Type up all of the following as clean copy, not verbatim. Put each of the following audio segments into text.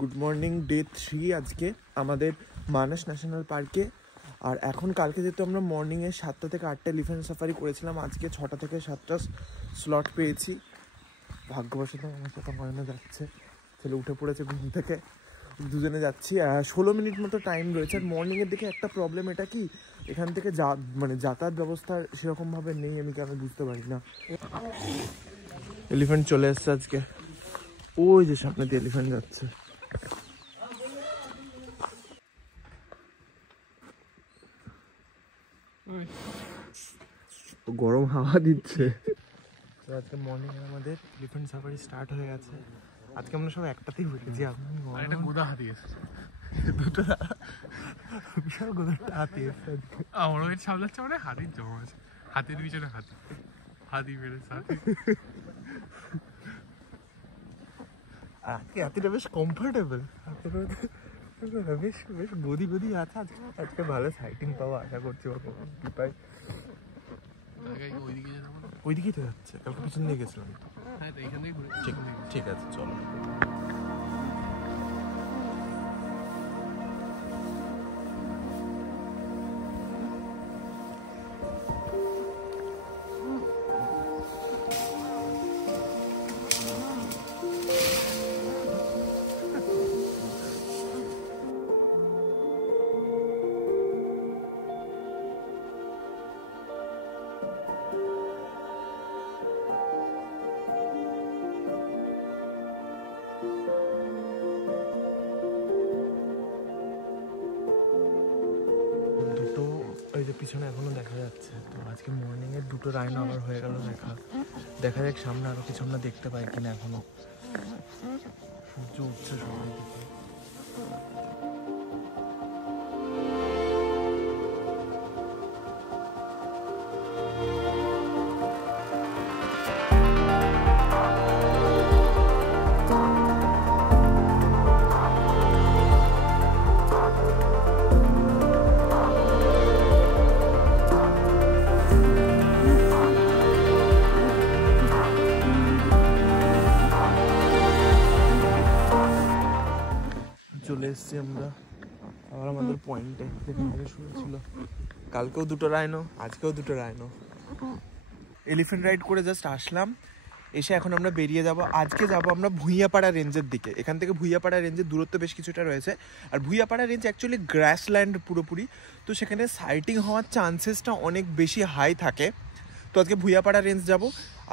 Good morning day 3 আজকে আমাদের মানস national পার্কে। আর এখন কালকে যেহেতু আমরা মর্নিংয়ে 7টা থেকে 8টা এলিফ্যান্ট সাফারি করেছিলাম, আজকে 6টা থেকে 7টা স্লট পেয়েছি। ভাগ্যবশত আমার সাথে ময়না যাচ্ছে, ছেলে উঠে পড়েছে ঘুম থেকে, দুজনে যাচ্ছি। 16 মিনিট মতো টাইম রয়েছে। আর মর্নিংয়ের দিকে একটা প্রবলেম এটা কি, এখান থেকে যাতায়াত ব্যবস্থা সেরকমভাবে নেই, আমি কেন বুঝতে পারি না। এলিফ্যান্ট চলে এসছে আজকে, ওই যে সামনে দিয়ে এলিফ্যান্ট যাচ্ছে। গরম হাওয়া দিচ্ছে। তো আজকে মর্নিং আমাদের এলিফ্যান্ট সাফারি স্টার্ট হয়ে গেছে। আজকে আমরা সব একটাতেই উঠেছি। একটা গোদা হাতি এসছে, দুটো বিশাল গোদাটা হাতি এসছে। আমার ওই সামলাচ্ছে মানে হাতির জমা আছে, হাতির পিছনে হাতি, হাতি বেড়েছে হাতি। আজকে হাতিটা বেশ কমফোর্টেবল, বেশ বেশ গদি গদি আছে। আজকে ভালো সাইটিং পাওয়া আশা করছি। ওইদিকেই তো যাচ্ছে, কালকে পিছন দিয়ে গেছিলাম। হ্যাঁ, তো এখান থেকে ঘুরে। ঠিক আছে, চলো। পিছনে এখনো দেখা যাচ্ছে। তো আজকে মর্নিং এর দুটো রাইনো আবার হয়ে গেল দেখা যাক সামনে আরো কিছু আমরা দেখতে পাই কিনা। এখনো সূর্য উঠছে সকাল থেকে। চলে এসছি আমরা আবার আমাদের পয়েন্টে, যেখানে শুরু ছিল। কালকেও দুটো রাইনো, আজকেও দুটো রাইনো। এলিফ্যান্ট রাইড করে জাস্ট আসলাম, এসে এখন আমরা বেরিয়ে যাব। আজকে যাব আমরা ভুঁইয়াপাড়া রেঞ্জের দিকে। এখান থেকে ভুঁইয়াপাড়া রেঞ্জের দূরত্ব বেশ কিছুটা রয়েছে। আর ভুঁইয়াপাড়া রেঞ্জ অ্যাকচুয়ালি গ্রাসল্যান্ড পুরোপুরি, তো সেখানে সাইটিং হওয়ার চান্সেসটা অনেক বেশি হাই থাকে। তো আজকে ভুঁইয়াপাড়া রেঞ্জ যাব।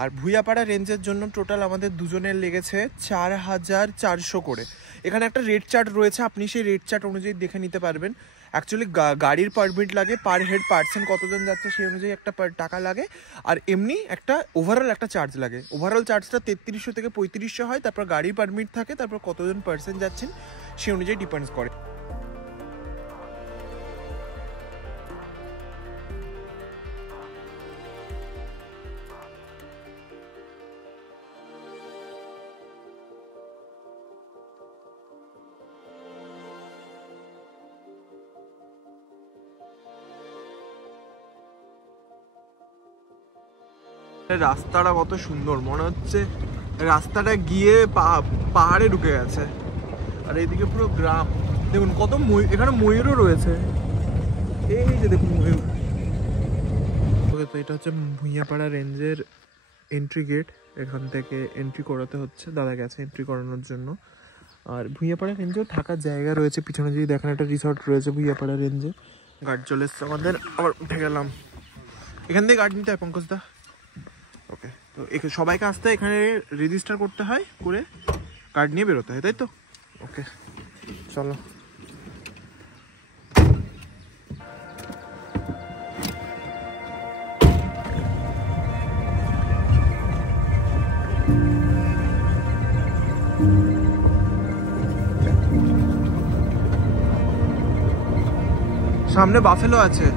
আর ভুঁইয়াপাড়া রেঞ্জের জন্য টোটাল আমাদের দুজনের লেগেছে 4400 করে। এখানে একটা রেট চার্ট রয়েছে, আপনি সেই রেট চার্ট অনুযায়ী দেখে নিতে পারবেন। অ্যাকচুয়ালি গাড়ির পারমিট লাগে, পার হেড পার্সন কতজন যাচ্ছে সেই অনুযায়ী একটা টাকা লাগে। আর এমনি একটা ওভারঅল একটা চার্জ লাগে। ওভারঅল চার্জটা 3300 থেকে 3500 হয়। তারপর গাড়ির পারমিট থাকে, তারপর কতজন পার্সন যাচ্ছেন সেই অনুযায়ী ডিপেন্ডস করে। রাস্তাটা কত সুন্দর, মনে হচ্ছে রাস্তাটা গিয়ে পাহাড়ে ঢুকে গেছে। আর এইদিকে পুরো গ্রাম। দেখুন কত এখানে ময়ূরও রয়েছে, এই যে দেখুন ময়ূর। তো এটা হচ্ছে ভুঁইয়াপাড়া রেঞ্জের এন্ট্রি গেট। এখান থেকে এন্ট্রি করাতে হচ্ছে, দাদা গেছে এন্ট্রি করানোর জন্য। আর ভুঁইয়াপাড়া রেঞ্জেও থাকার জায়গা রয়েছে, পিছনে যদি দেখেন একটা রিসর্ট রয়েছে ভুঁইয়াপাড়া রেঞ্জে। গার্ড চলে এসছে আমাদের, আবার উঠে গেলাম। এখান থেকে গার্ড নিতে হয় পঙ্কজ দা। ওকে, তো সবাইকে আসতে এখানে রেজিস্টার করতে হয়, করে কার্ড নিয়ে বেরোতে হয়, তাই তো? ওকে চলো। সামনে বাফেলো আছে।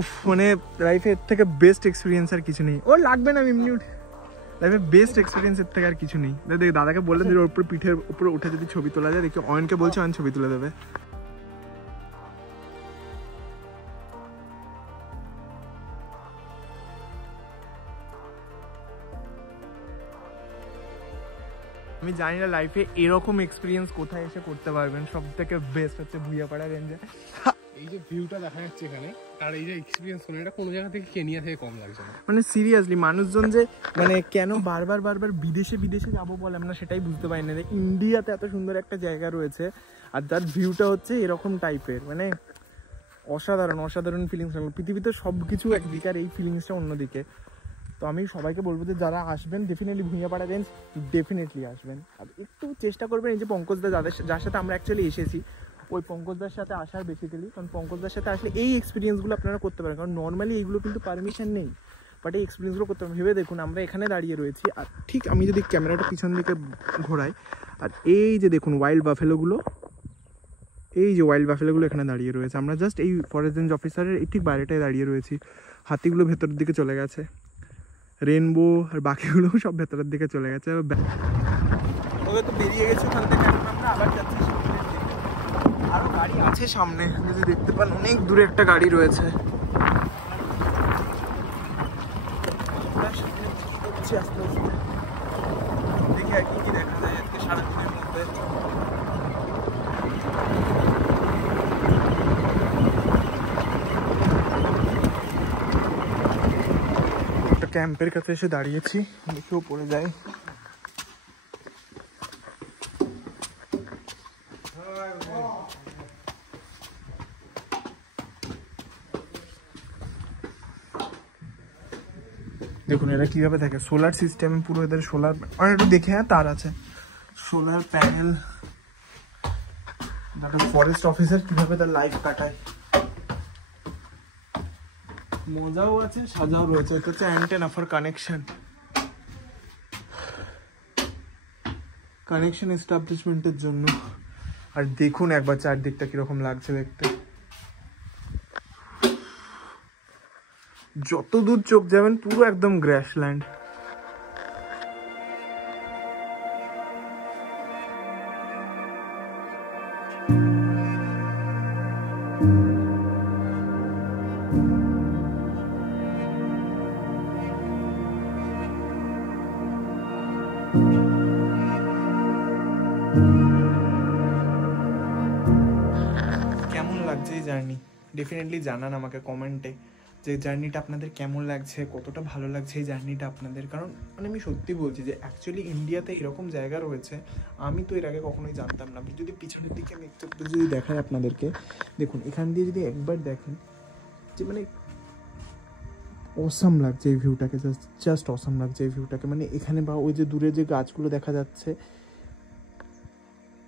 উফ, মানে লাইফে এর থেকে বেস্ট এক্সপিরিয়েন্স আর কিছু নেই। ও লাগবে না এমনি, লাইফে বেস্ট এক্সপিরিয়েন্স এর থেকে আর কিছু নেই। দেখ দাদাকে বললেন যে ওর উপর পিঠের উপরে উঠে যদি ছবি তোলা যায়, দেখি অয়নকে বলছে, অয়ন ছবি তুলে দেবে। আমি জানি না লাইফে এরকম এক্সপিরিয়েন্স কোথায় এসে করতে পারবেন। সব থেকে বেস্ট হচ্ছে ভুইয়াপাড়া রেঞ্জে। এই যে ভিউটা দেখা যাচ্ছে এখানে, আর এই যে এক্সপিরিয়েন্স হলো, এটা কোনো জায়গা থেকে কেনিয়া থেকে কম লাগছে না। মানে সিরিয়াসলি মানুষজন যে মানে কেন বারবার বিদেশে যাবো বলে, আমরা সেটাই বুঝতে পারি না। ইন্ডিয়াতে এত সুন্দর একটা জায়গা রয়েছে আর তার ভিউটা হচ্ছে এরকম টাইপের, মানে অসাধারণ ফিলিংস। পৃথিবীতে সব কিছু একদিকে আর এই ফিলিংসটা অন্যদিকে। তো আমি সবাইকে বলবো যে যারা আসবেন ডেফিনেটলি ভুঁইয়াপাড়া রেঞ্জ ডেফিনেটলি আসবেন। আর একটু চেষ্টা করবেন এই যে পঙ্কজদা যার সাথে আমরা অ্যাকচুয়ালি এসেছি, ওই পঙ্কজদার সাথে আসার বেসিক্যালি, কারণ পঙ্কজদার সাথে আসলে এই এক্সপিরিয়েন্সগুলো আপনারা করতে পারেন। কারণ নর্মালি এইগুলো কিন্তু পারমিশন নেই, বাট এই এক্সপিরিয়েন্সগুলো করতে পারেন। ভেবে দেখুন আমরা এখানে দাঁড়িয়ে রয়েছি, আর ঠিক আমি যদি ক্যামেরাটা পিছন দিকে ঘোরাই, আর এই যে দেখুন ওয়াইল্ড বাফেলোগুলো, এই যে ওয়াইল্ড বাফেলোগুলো এখানে দাঁড়িয়ে রয়েছে। আমরা জাস্ট এই ফরেস্ট রেঞ্জ অফিসারের এই ঠিক বাইরেটায় দাঁড়িয়ে রয়েছি। হাতিগুলো ভেতরের দিকে চলে গেছে, রেনবো আর বাকিগুলো সব ভেতরের দিকে চলে গেছে। ওকে তো বেরিয়ে গেছে ওখান থেকে, আমরা আবার যাচ্ছি। আরো গাড়ি আছে সামনে, যদি দেখতে পান অনেক দূরে একটা গাড়ি রয়েছে। দেখি আর কি দেখা যায় আজকে সারাদিনের মধ্যে। একটা ক্যাম্পের কাছে এসে দাঁড়িয়েছি, দেখি উপরে যাই। দেখুন এরা কিভাবে থাকে, সোলার সিস্টেম পুরো, এদের সোলার একটু দেখে। হ্যাঁ তার আছে সোলার প্যানেল। ফরেস্ট অফিসার কিভাবে তার লাইফ কাটায়, মজাও আছে সাজাও রয়েছে। এটা হচ্ছে অ্যান্টেনা ফর কানেকশন এস্টাবলিশমেন্টের জন্য। আর দেখুন একবার চারদিকটা কিরকম লাগছে দেখতে। যত দূর চোখ যাবেন পুরো একদম গ্রাসল্যান্ড। কেমন লাগছে এই জার্নি ডেফিনেটলি জানান আমাকে কমেন্টে, যে জার্নিটা আপনাদের কেমন লাগছে, কতটা ভালো লাগছে এই জার্নিটা আপনাদের। কারণ মানে আমি সত্যি বলছি যে অ্যাকচুয়ালি ইন্ডিয়াতে এরকম জায়গা রয়েছে, আমি তো এর আগে কখনোই জানতাম না। যদি পিছনের দিকে আমি একটু যদি দেখাই আপনাদেরকে, দেখুন এখান দিয়ে যদি একবার দেখেন যে মানে অসাম লাগছে এই ভিউটাকে, জাস্ট অসাম লাগছে এই ভিউটাকে। মানে এখানে বা ওই যে দূরে যে গাছগুলো দেখা যাচ্ছে,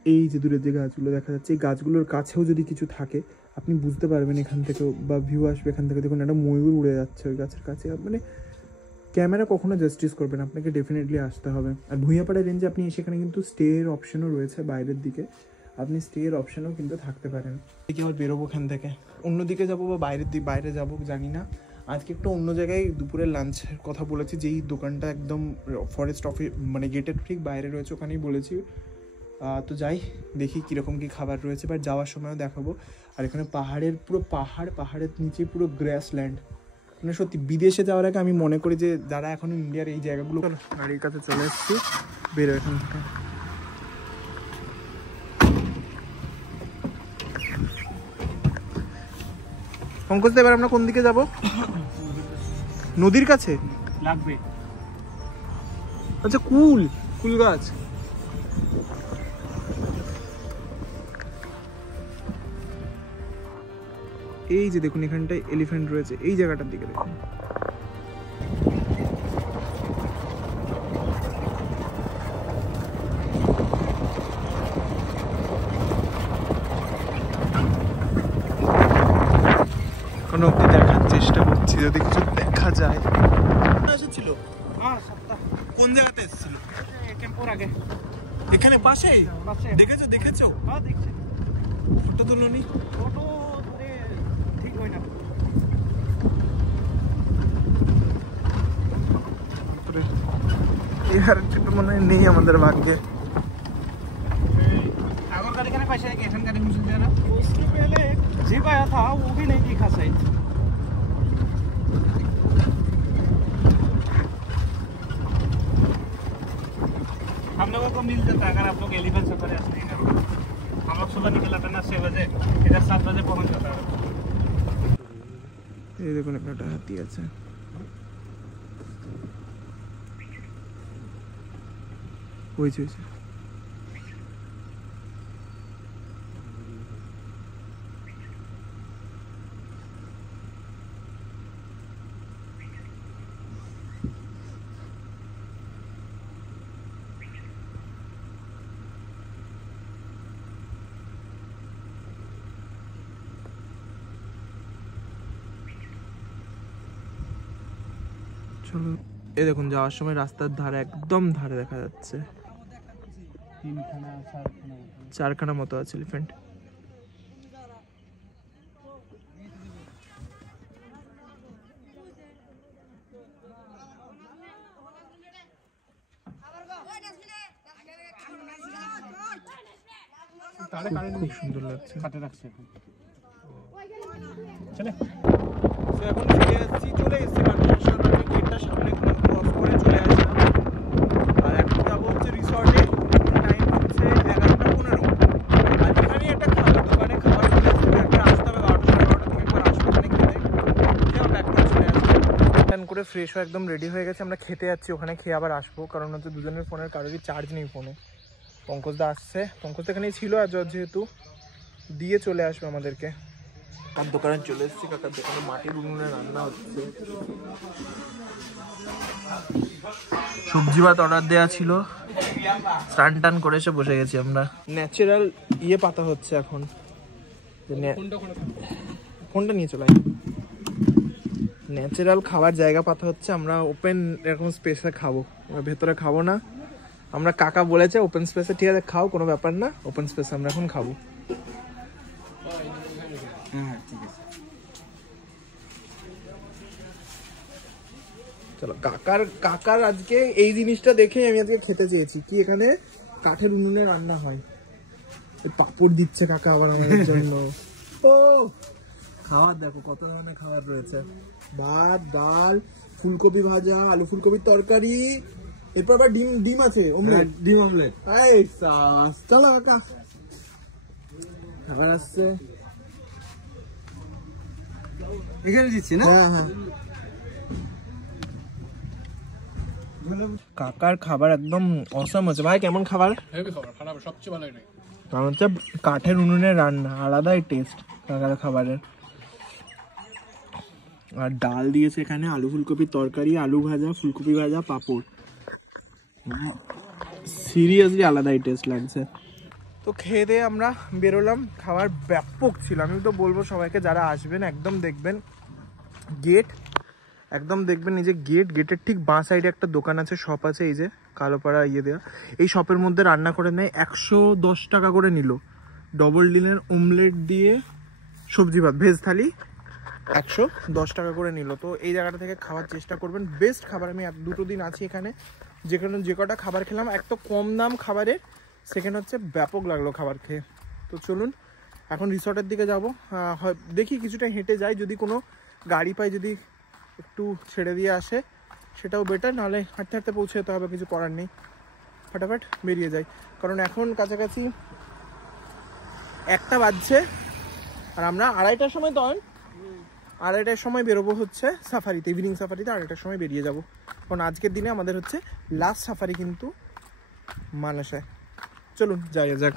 এই যে দূরের যে গাছগুলো দেখা যাচ্ছে, এই গাছগুলোর কাছেও যদি কিছু থাকে আপনি বুঝতে পারবেন এখান থেকে, বা ভিউ আসবে এখান থেকে। দেখুন একটা ময়ূর উড়ে যাচ্ছে ওই গাছের কাছে। মানে ক্যামেরা কখনো জাস্টিস করবে না, আপনাকে ডেফিনেটলি আসতে হবে। আর ভূঁইয়াপাড়া রেঞ্জে আপনি সেখানে কিন্তু স্টের অপশনও রয়েছে বাইরের দিকে, আপনি স্টের অপশনও কিন্তু থাকতে পারেন। দেখি আবার বেরোবো এখান থেকে, অন্যদিকে যাবো বা বাইরে যাবো জানি না। আজকে একটু অন্য জায়গায় দুপুরের লাঞ্চের কথা বলেছি, যেই দোকানটা একদম ফরেস্ট অফিস মানে গেটের ঠিক বাইরে রয়েছে, ওখানেই বলেছি। তো যাই দেখি কীরকম কী খাবার রয়েছে, বাট যাওয়ার সময়ও দেখাবো। আর এখানে পাহাড়ের পুরো পাহাড়ের নিচে পুরো গ্রাসল্যান্ড। মানে সত্যি বিদেশে যাওয়ার আগে আমি মনে করি যে যারা এখনো ইন্ডিয়ার এই জায়গাগুলো, গাড়ির কাছে চলে এসেছি, বেরো এখান থেকে। পঙ্কজ এবার আমরা কোন দিকে যাব? নদীর কাছে লাগবে। আচ্ছা, কুল গাছ। এই যে দেখুন এখানটায় এলিফ্যান্ট রয়েছে, এই জায়গাটার দিকে দেখুন। কোনো অব্দি দেখার চেষ্টা করছি, যদি কিছু দেখা যায়। এসেছিল কোন জায়গাতে এসেছিল? ক্যাম্পের আগে, এখানে পাশে। দেখেছো? হ্যাঁ দেখছি। ফটো তুলোনি? ফটো ঠিক হয় না। এর মনে হয় নেই আমাদের ভাগ্যে। अगर गाड़ी का पैसे के एशन गाड़ी मुझे देना, उसके पहले जीप आया था, वो भी नहीं दिखा सही। हम लोगों को मिल जाता अगर आप लोग एलिफेंट सफारी नहीं करते। हम लोग सुबह निकला था ना 6 बजे, इधर 7 बजे पहुंच जाता है। এই দেখুন একটা হাতি আছে। হয়েছে চলো। এই দেখুন যাওয়ার সময় রাস্তার ধারে, একদম ধারে দেখা যাচ্ছে 4খানা মতো আছে এলিফ্যান্ট। খুব সুন্দর লাগছে। এখন চলে এসেছি গেটটা সামনে ক্রস করে চলে আসলাম। আর এখন যাবো হচ্ছে রিসর্টে। টাইম হচ্ছে 11:15। আর এখানে একটা খাবার দোকানে খাবার চলে আসছে, একটা আসতে হবে 12:30 থেকে, একবার আসবো ওখানে খেতে, ব্যাক করে চলে আসবো। প্ল্যান করে ফ্রেশ হয়ে একদম রেডি হয়ে গেছে, আমরা খেতে যাচ্ছি। ওখানে খেয়ে আবার আসবো, কারণ হচ্ছে দুজনের ফোনের কারোরই চার্জ নেই ফোনে। পঙ্কজদা আসছে, পঙ্কজ এখানেই ছিল, আর যেহেতু দিয়ে চলে আসবে আমাদেরকে। কাকার দোকানে চলে এসেছি, কাকার দোকানে মাটির উনুনে রান্না হচ্ছে। সবজি ভাত অর্ডার দেওয়া ছিল, স্নান টান করে এসে বসে গেছি আমরা। ন্যাচারাল পাতা হচ্ছে এখন। ফোনটা নিয়ে চলে ন্যাচারাল খাবার জায়গা পাতা হচ্ছে। আমরা ওপেন এরকম স্পেসে খাবো, ভেতরে খাবো না। আমরা কাকা বলেছে ওপেন স্পেসে, ঠিক আছে খাও, কোনো ব্যাপার না, ওপেন স্পেসে আমরা এখন খাবো। চলো, কাকার আজকে এই জিনিসটা দেখে আমি আজকে খেতে চেয়েছি, কি এখানে কাঠের উনুনে রান্না হয়। পাপড় দিচ্ছে কাকা আবার আমাদের জন্য। ও খাবার দেখো কত ধরনের খাবার রয়েছে, ভাত, ডাল, ফুলকপি ভাজা, আলু ফুলকপির তরকারি, এরপর আবার ডিম আছে, অমলেট। চলো কাকা, খাবার আসছে এখানে দিচ্ছি না। হ্যাঁ, কাকার খাবার একদম অসাম আছে ভাই। কেমন খাবার? সবচেয়ে ভালো এটা, কারণ হচ্ছে কাঠের উনুনে রান্না, আলাদাই টেস্ট কাকার খাবারের। আর ডাল দিয়েছে এখানে, আলু ফুলকপির তরকারি, আলু ভাজা, ফুলকপি ভাজা, পাঁপড়। সিরিয়াসলি আলাদাই টেস্ট লাগছে। তো তো খেয়ে দিয়ে আমরা বেরোলাম। খাবার ব্যাপক ছিল, আমি তো বলবো সবাইকে যারা আসবেন একদম দেখবেন গেট, একদম দেখবেন এই যে গেটের ঠিক বাঁ সাইডে একটা দোকান আছে, শপ আছে, এই যে কালোপাড়া ইয়ে দেওয়া, এই শপের মধ্যে রান্না করে নেয়। 110 টাকা করে নিল, ডবল ডিমের অমলেট দিয়ে সবজি ভাত ভেজ থালি 110 টাকা করে নিল। তো এই জায়গাটা থেকে খাওয়ার চেষ্টা করবেন, বেস্ট খাবার। আমি 2 দিন আছি এখানে, যে কটা খাবার খেলাম এক তো কম দাম খাবারের, সেকেন্ড হচ্ছে ব্যাপক লাগলো খাবার খেয়ে। তো চলুন এখন রিসর্টের দিকে যাব। দেখি কিছুটা হেঁটে যাই, যদি কোনো গাড়ি পাই, যদি একটু ছেড়ে দিয়ে আসে সেটাও বেটার, নাহলে হাঁটতে হাঁটতে পৌঁছে যেতে হবে, কিছু করার নেই, ফটাফট বেরিয়ে যাই। কারণ এখন কাছাকাছি 1টা বাজছে, আর আমরা 2:30টার সময়, তখন 2:30টার সময় বেরোবো হচ্ছে সাফারিতে, ইভিনিং সাফারিতে 2:30টার সময় বেরিয়ে যাব। কারণ আজকের দিনে আমাদের হচ্ছে লাস্ট সাফারি কিন্তু মানসায়। চলুন যাই যাক।